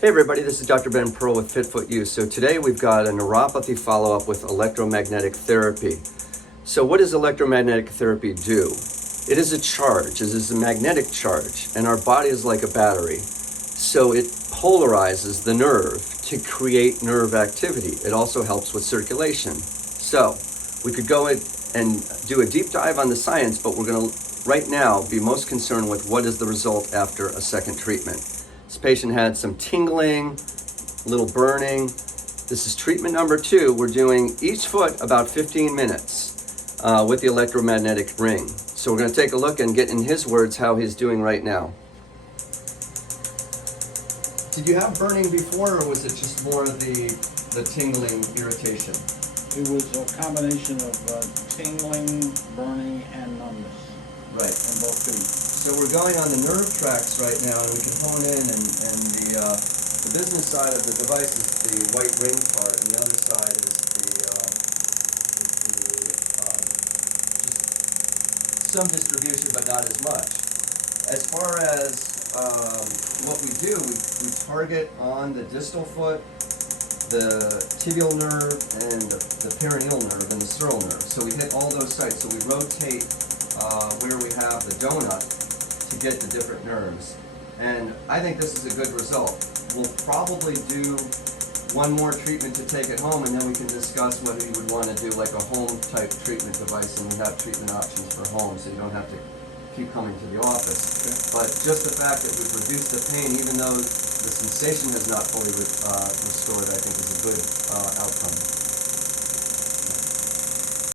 Hey everybody, this is Dr. Ben Pearl with FitFootU. So today we've got a neuropathy follow-up with electromagnetic therapy. So what does electromagnetic therapy do? It is a charge, it is a magnetic charge, and our body is like a battery. So it polarizes the nerve to create nerve activity. It also helps with circulation. So we could go in and do a deep dive on the science, but we're going to right now be most concerned with what is the result after a second treatment. This patient had some tingling, a little burning. This is treatment number 2. We're doing each foot about 15 minutes with the electromagnetic ring. So we're going to take a look and get in his words how he's doing right now. Did you have burning before, or was it just more of the tingling irritation? It was a combination of tingling, burning, and numbness. Right. In both feet. So we're going on the nerve tracks right now, and we can hone in, and the business side of the device is the white ring part, and the other side is just some distribution, but not as much. As far as what we do, we target on the distal foot, the tibial nerve, and the peroneal nerve, and the sural nerve. So we hit all those sites. So we rotate where we have the donut to get the different nerves. And I think this is a good result. We'll probably do one more treatment to take it home, and then we can discuss whether you would want to do like a home type treatment device, and we have treatment options for home, so you don't have to keep coming to the office. Okay. But just the fact that we've reduced the pain, even though the sensation has not fully restored, I think is a good outcome.